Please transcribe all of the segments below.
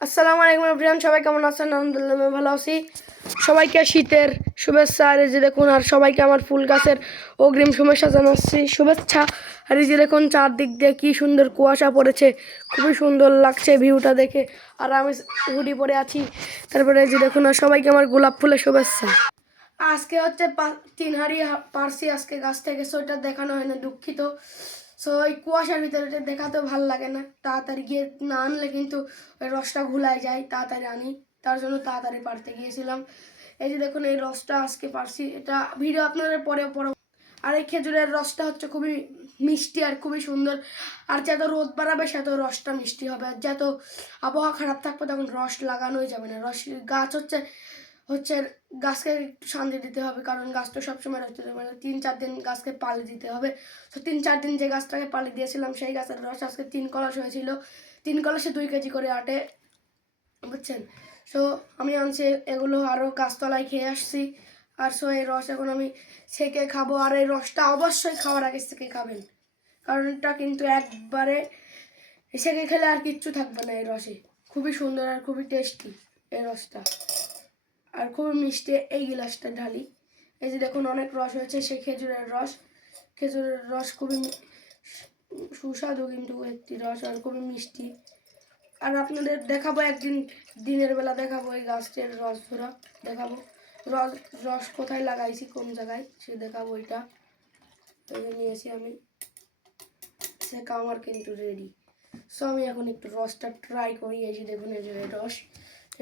আসসালামু আলাইকুম এভরিওয়ান, সবাই কেমন আছেন? আলহামদুলিল্লাহ আমি ভালো আছি। সবাইকে শীতের শুভেচ্ছা। আর এই যে দেখুন, আর সবাইকে আমার ফুল গাছের অগ্রিম শুভেচ্ছা জানাচ্ছি, শুভেচ্ছা। আর এই যে দেখুন, চারদিক দিয়ে কি সুন্দর কুয়াশা পড়েছে, খুবই সুন্দর লাগছে ভিউটা দেখে। আর আমি হুডি পরে আছি। তারপরে এই যে দেখুন, আর সবাইকে আমার গোলাপ ফুলের শুভেচ্ছা। আজকে হচ্ছে 3 হাঁড়ি পারছি আজকে গাছ থেকে, সোয়েটার দেখানো হয় না, দুঃখিত। সো ওই কুয়াশার ভিতরে দেখাতেও ভালো লাগে না, তাড়াতাড়ি গিয়ে না আনলে কিন্তু ওই রসটা ঘুলাই যায়, তাড়াতাড়ি আনি, তার জন্য তাড়াতাড়ি পারতে গিয়েছিলাম। এই যে দেখুন, এই রসটা আজকে পারছি, এটা ভিডিও আপনাদের পরে। আর এই খেজুরের রসটা হচ্ছে খুবই মিষ্টি আর খুবই সুন্দর। আর যত রোদ বাড়াবে সেত রসটা মিষ্টি হবে, আর যত আবহাওয়া খারাপ থাকবে তখন রস লাগানোই যাবে না। রস গাছ হচ্ছে হচ্ছে গাছকে একটু শান্তি দিতে হবে, কারণ গাছ তো সবসময় রস দিতে পারে না। 3-4 দিন গাছকে পালি দিতে হবে। তো 3-4 দিন যে গাছটাকে পালি দিয়েছিলাম সেই গাছের রস আজকে 3 কলস হয়েছিল। 3 কলসে 2 কেজি করে আটে, বুঝছেন? সো আমি আনছি এগুলো, আরও গাছতলায় খেয়ে আসছি। আর সো এই রস এখন আমি ছেঁকে খাবো। আর এই রসটা অবশ্যই খাওয়ার আগে ছেঁকে খাবেন, কারণ এটা কিন্তু একবারে ছেঁকে খেলে আর কিচ্ছু থাকবে না এই রসে। খুবই সুন্দর আর খুবই টেস্টি এই রসটা, আর খুবই মিষ্টি। এই গিলাসটা ঢালি, এই যে দেখুন অনেক রস হয়েছে, সেই খেজুরের রস। খেজুরের রস খুবই সুস্বাদু কিন্তু একটি রস, আর খুবই মিষ্টি। আর আপনাদের দেখাবো একদিন, দিনের বেলা দেখাবো এই গাছের রস ধরা দেখাবো। রস রস কোথায় লাগাইছি, কোন জায়গায়, সে দেখাবো। এটা নিয়েছি আমি, সেটা আমার কিন্তু রেডি। সো আমি এখন একটু রসটা ট্রাই করি। এই যে দেখুন, এই যে রস,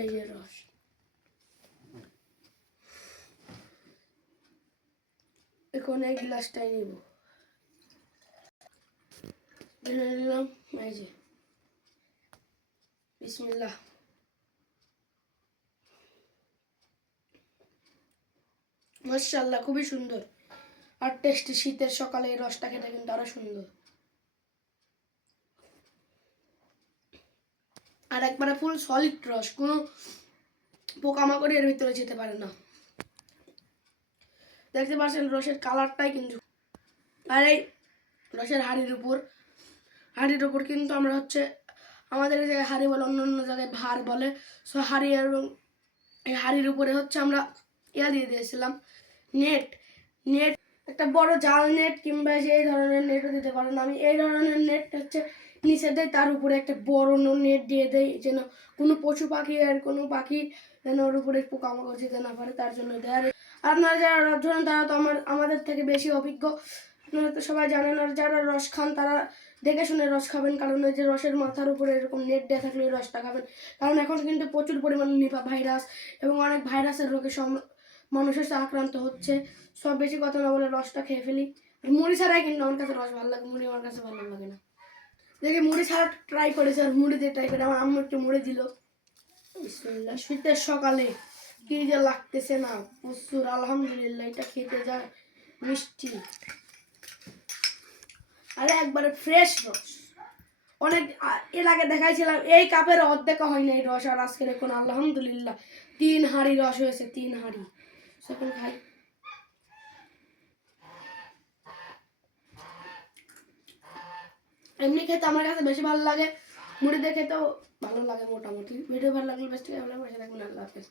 এই যে রস। এখন এই গ্লাসটাই নিব, নিলাম। এই যে বিসমিল্লাহ। মাশাআল্লাহ, খুবই সুন্দর আর টেস্টি। শীতের সকালে এই রসটা খেতে কিন্তু আরো সুন্দর। আর একবারে ফুল সলিড রস, কোনো পোকামাকড় এর ভিতরে যেতে পারে না। দেখতে পাচ্ছেন রসের কালারটাই কিন্তু। আর এই রসের হাঁড়ির উপর কিন্তু আমরা হচ্ছে, আমাদের এই জায়গায় হাঁড়ি বলে, অন্য অন্য জায়গায় ভার বলে। সো হাঁড়ি, এবং এই হাঁড়ির উপরে হচ্ছে আমরা দিয়ে দিয়েছিলাম নেট। নেট একটা বড় জাল নেট, কিংবা এই ধরনের নেটও দিতে পারেন। আমি এই ধরনের নেট হচ্ছে নিচে দেয়, তার উপরে একটা বড় নেট দিয়ে দেয়, যেন কোনো পশু পাখি আর কোনো পাখি যেন ওর উপরে পোকামাকড় যেতে না পারে, তার জন্য দেয়। আর আপনারা যারা রস ধরেন তারা তো আমাদের থেকে বেশি অভিজ্ঞ, আপনারা তো সবাই জানেন। আর যারা রস খান তারা দেখে শুনে রস খাবেন, কারণ ওই যে রসের মাথার উপরে এরকম নেট দেওয়া থাকলে রসটা খাবেন। কারণ এখন কিন্তু প্রচুর পরিমাণে নিপা ভাইরাস এবং অনেক ভাইরাসের রোগে মানুষের আক্রান্ত হচ্ছে। সব বেশি কথা না বলে রসটা খেয়ে ফেলি। মুড়ি ছাড়াই কিন্তু আমার কাছে রস ভালো লাগে, মুড়ি আমার কাছে ভালো লাগে না। দেখি মুড়ি ছাড়া ট্রাই করেছে, আর মুড়ি দিয়ে ট্রাই করে আমার আম্মু একটু মুড়ি দিল। বিসমিল্লাহ। শীতের সকালে কি যে লাগতেছে না প্রচুর, আলহামদুলিল্লাহ। এটা খেতে যা মিষ্টি, আরে একবারে ফ্রেশ রস। অনেক এর আগে দেখাইছিলাম এই কাপের অর্ধেক হয় না এই রস, আর আজকে দেখুন আলহামদুলিল্লাহ 3 হাঁড়ি রস হয়েছে, 3 হাঁড়ি। এখন খাই। এমনি খেতে আমার কাছে বেশি ভালো লাগে, মুড়ি দিয়ে খেতেও ভালো লাগে মোটামুটি। ভিডিও ভালো লাগলে বেশি থাকবেন, আল্লাহ হাফেজ।